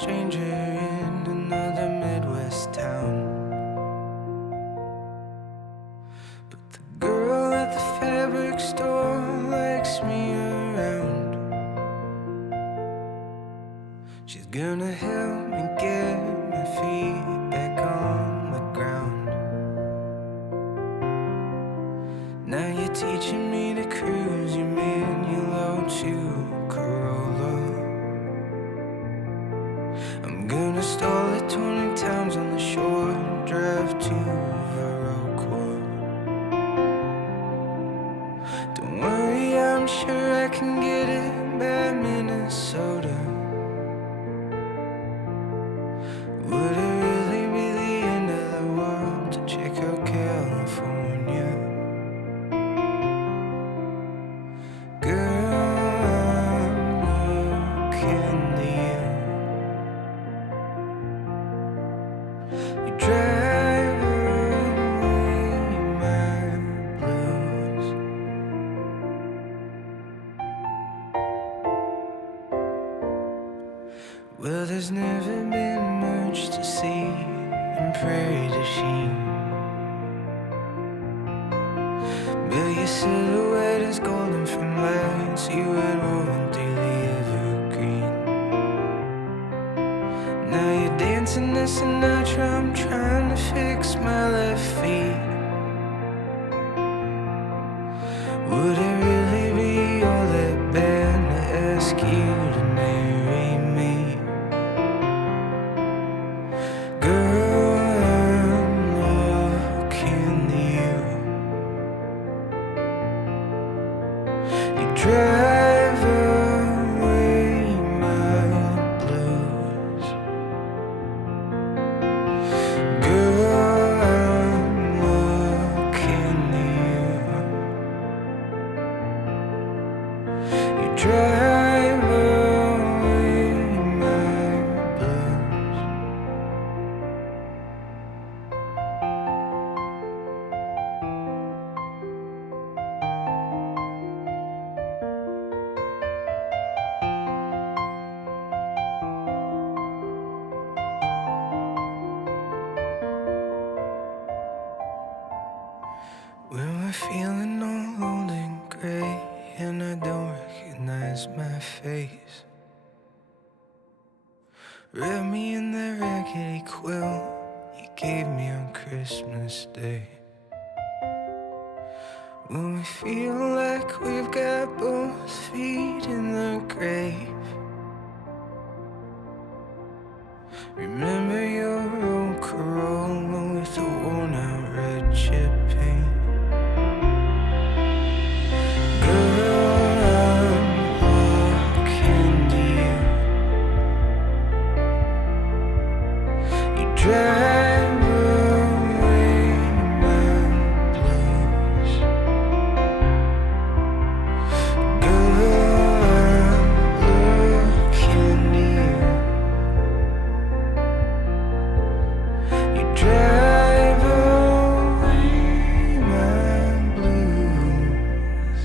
stranger in another Midwest town. But the girl at the fabric store likes me around. She's gonna help me get my feet back on the ground. Now you're teaching me to cruise your manual to Corolla. I'm gonna stall at 20 times on the shore, drive to Viroqua. Don't worry, I'm sure I can get it by Minnesota. Would it really be the end of the world to check out California? Girl, I'm looking to you. You drive away my blues. Well, there's never been much to see in Prairie du Chien, but your silhouette is golden from lights you had woven through the evergreen. Now you're dancing to Sinatra, I'm trying to fix my left feet. Would it really be all that bad to ask you to marry me? Girl, I'm looking to you. You drive away my blues. Girl, I'm looking to you. You drive away my blues. When we're feeling all old and gray and I don't recognize my face, wrap me in that raggedy quilt you gave me on Christmas Day. When we feel like we've got both feet in the grave, remember your old Corolla with the worn out red chip paint. Girl, I'm looking to you. You drive away my blues. Girl, I'm looking to you. You drive away my blues.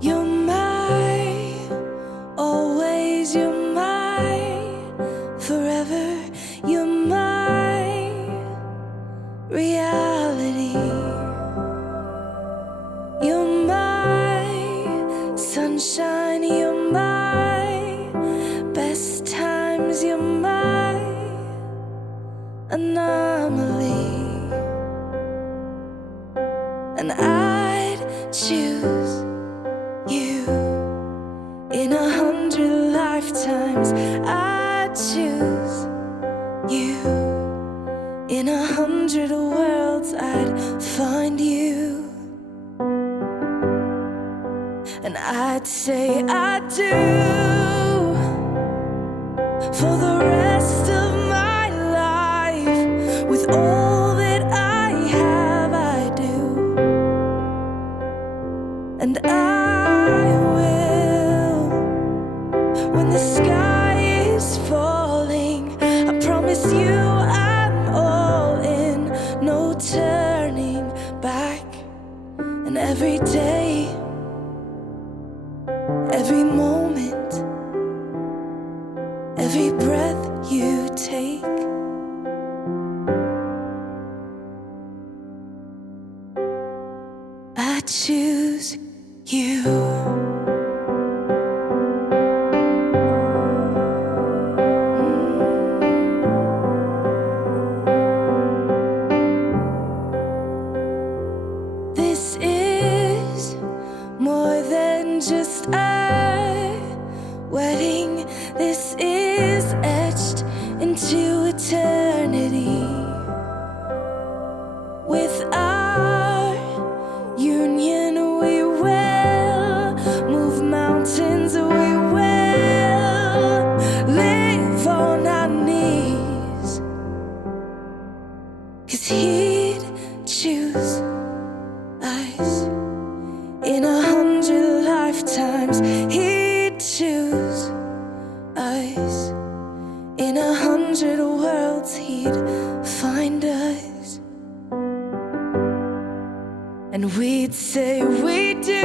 You're my, always you're my, forever you're my reality. You're my sunshine, you're my best times, you're my anomaly. And I'd choose you in 100 lifetimes. I choose you in 100 worlds. I'd find you. and I'd say I do for the rest of my life. With all that I have, I do, and I will when the sky is falling. I promise you I'm all in, no turning back. And every day, every moment, every breath you take, I choose you. This is more than just a wedding. This is etched into eternity. With our union, we will move mountains. We will live on our knees. 'Cause he'd choose us in 100 lifetimes. He'd choose us in 100 worlds. He'd find us, and we'd say we do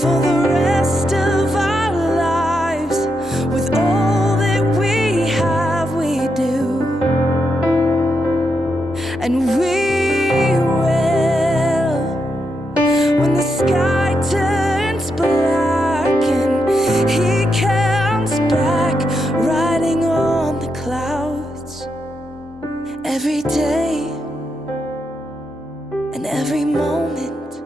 for the rest of our lives. With all that we have, we do, and we will when the sky turns black and he comes back riding on the clouds. Every day and every moment,